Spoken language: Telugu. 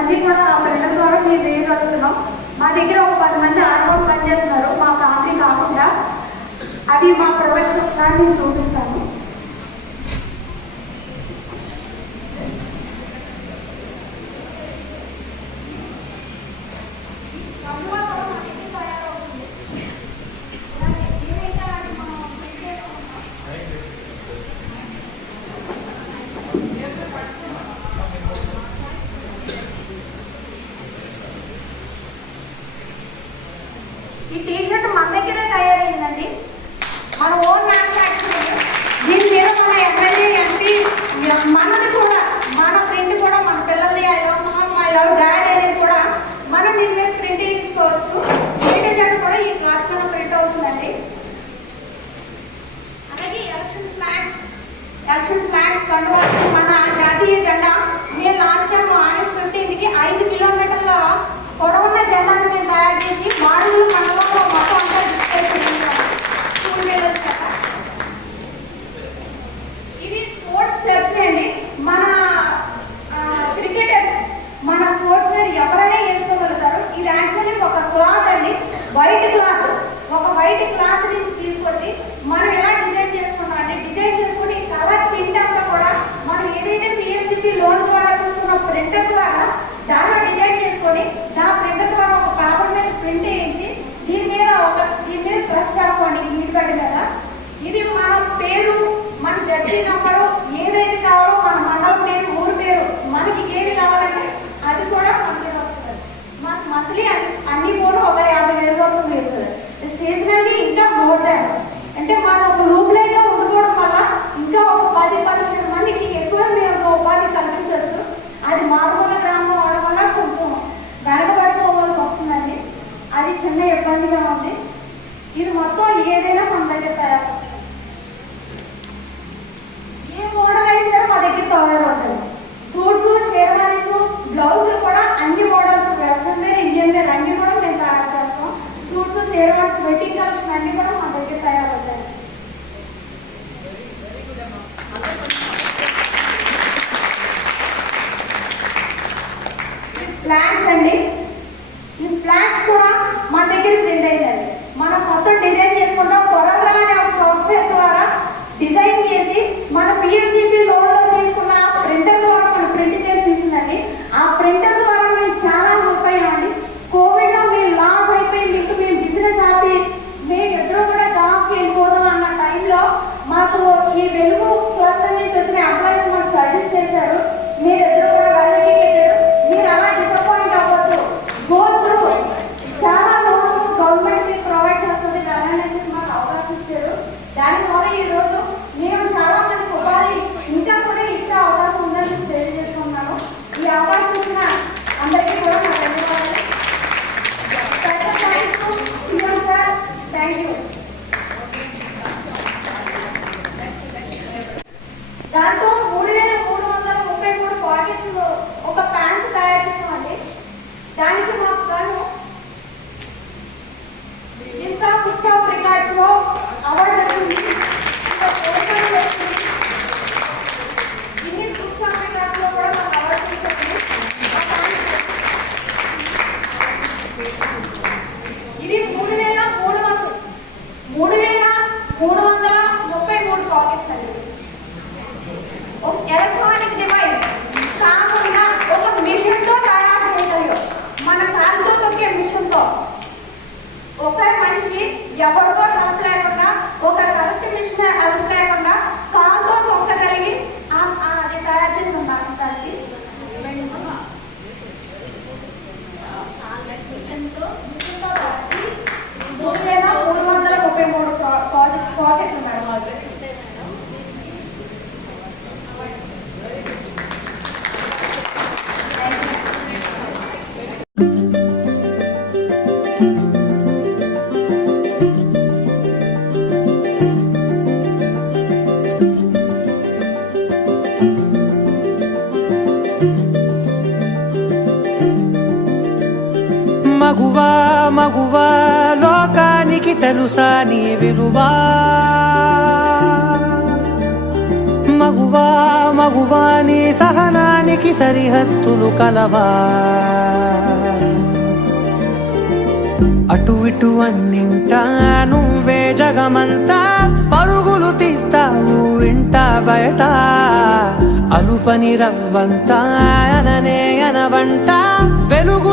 అన్నీ కూడా ఆ ప్రింటర్ ద్వారా మేము వేయగలుగుతున్నాం. మా దగ్గర ఒక 10 మంది ఆడవాళ్ళు పనిచేస్తున్నారు మా ఫ్యామిలీ కాకుండా. అది మా ప్రొడక్ట్స్ ఒకసారి నేను చూపిస్తాను. ఈ టీషర్ట్ మన దగ్గరే తయారైందండి, మన ఓన్ మ్యానుఫ్యాక్చరింగ్. దీని మీద మన ఎమ్మెల్యే ఎంపీ మనది కూడా, మన ప్రింట్ కూడా మన పిల్లలది I love mom I love dad అనేది కూడా మనం దీని మీద ప్రింట్ తీసుకోవచ్చు. ఏంటంటే కూడా ఈ క్లాస్ మన ప్రింట్ అవుతుందండి. అలాగే ఎలక్షన్ ఫ్లాగ్స్ కండువాల్సి మన జాతీయ జెండా మేము లాస్ట్ టైం ఆగస్ట్ 15కి 5 కిలోమీటర్ల పొడవున్న జెండాను మేము తయారు చేసి మాడుగులు మండలంలో మొత్తం అంతా స్కూల్ మీద వచ్చాక. ఇది స్పోర్ట్స్ జెర్సీ అండి. మన క్రికెటర్స్ మన స్పోర్ట్స్ వేర్ ఎవరైనా వేసుకోగలుగుతారు. ఇది యాక్చువల్లీ ఒక క్లాత్ అండి, వైట్ క్లాత్. ఒక వైట్ క్లాత్ తీసుకొచ్చి మనం ఎలా డిజైన్ చేసుకున్నాం అంటే డిజైన్ చేసుకుని కలర్ ప్రింట్ అంతా కూడా మనం ఏదైతే పిఎంసిపి లోన్ ద్వారా తీసుకున్న ప్రింటర్ ద్వారా దానిలో డిజైన్ చేసుకొని నా ప్రింటర్ ద్వారా ఒక పేపర్ మీద ప్రింట్ వేయించి దీని మీద ప్రెస్ చేసుకోండి నీట్ బెడ్ మీద. ఇది మన పేరు, మన జడ్జి నంబరు, ఏదైతే కావాలో మన మండలం పేరు, ఊరు పేరు, మనకి ఏది కావాలంటే అది కూడా మనకి వస్తుంది. మనకు మంత్లీ అన్ని పోను ఒక 50,000 వరకు వేస్తుంది. సీజనల్లీ ఇంకా మోర్ దాన్ అంటే మనం ఒక లూప్ లైన్లో ఉండిపోవడం వల్ల ఇంకా ఒక 10-15 మందికి ఎక్కువ మేము ఉపాధి కల్పించవచ్చు. అది మారుమూల గ్రామం అవడం వల్ల కొంచెం వెనకబడిపోవాల్సి వస్తుందండి. అది చిన్న ఇబ్బందిగా ఉంది. ఇది మొత్తం ఏదైనా మన దగ్గర తయారు, ఏ మోడల్ అయినా సరే మా దగ్గర తయారవుతుంది. సూట్స్, షేర్వానీస్, బ్లౌజులు కూడా అన్ని models, western wear, Indian wear అన్ని కూడా మేము తయారు చేస్తాం. సూట్స్, షేర్వానీస్, వెడ్డింగ్ కలెక్షన్ అన్ని కూడా మా దగ్గర తయారవుతాయి. ఫ్లాగ్స్ అండి, ఈ ఫ్లాగ్స్ కూడా మన దగ్గర ప్రింట్ అయినది. మనం మొత్తం డిజైన్ చేసుకుంటాం. కొరల్లా అనే ఒక సాఫ్ట్వేర్ ద్వారా డిజైన్ చేసి మన పిఎంసిపి లోన్లో తీసుకున్న ప్రింటర్ ద్వారా మనం ప్రింట్ చేసి తీసిందండి. ఆ ప్రింటర్ ద్వారా మేము చాలా ఉపయోగం. కోవిడ్లో మేము లాస్ అయిపోయింది, ఇప్పుడు మేము బిజినెస్ ఆపి మేము ఇద్దరు కూడా జాబ్కి వెళ్ళిపోదాం అన్న టైంలో మాకు ఈ వెలుగు క్లస్టర్ నుంచి వచ్చిన ఎంప్లాయీస్ మాకు సజెస్ట్ చేశారు, మీరిద్దరు కూడా వెల్ఎడ్యుకేటెడ్, మీరు అలా డిసప్పాయింట్ అవ్వద్దు, గో త్రూ, చాలా లోన్స్ గవర్నమెంట్ మీకు ప్రొవైడ్ చేస్తుంది అనేది మాకు అవకాశం ఇచ్చారు. దానివల్ల ఈరోజు మేము చాలా మందికి ఉపాధి ఇంకా కూడా ఇచ్చే అవకాశం ఉందని తెలియజేస్తున్నాను. ఈ అవకాశం ఇచ్చిన అందరికీ కూడా నా ధన్యవాదాలు. Thank you. దాంతో 3,333 పాకెట్లు ఒక ప్యాంటు తయారు చేసామండి. దానికి మాకు గాను ఇంకా బుక్స్ ఆఫ్ రికార్డ్స్ లో అవార్డు వచ్చింది. ఇన్ని బుక్స్ ఆఫ్ రికార్డ్స్ లో కూడా మాకు అవార్డు వచ్చింది. ఇది 3,333 పాకెట్స్ అండి. ఒక ఎలక్ట్రానిక్ డివైస్ కాకుండా ఒక మిషన్తో తయారు చేయగలిగాం. మన కాలుతో తొక్కే మిషన్తో ఒకే మనిషి ఎవరితో హెల్ప్ లేకుండా, ఒక కరెక్ట్ మిషన్ హెల్ప్ లేకుండా కాలుతో తొక్కగలిగి అది తయారు చేసి ఉన్నాను. దానికి 3,333 పాకెట్లు మేడం. మగువా మగువా లోకానికి తెలుసా నీ విలువా, మగువా మగువా నీ సహనానికి సరిహద్దులు కలవా అటు ఇటు అన్నింటా నువ్వే జగమంతా పరుగులు తీస్తావు ఇంట బయట అలుపని రవ్వంతా అననే అనవంట వెలుగు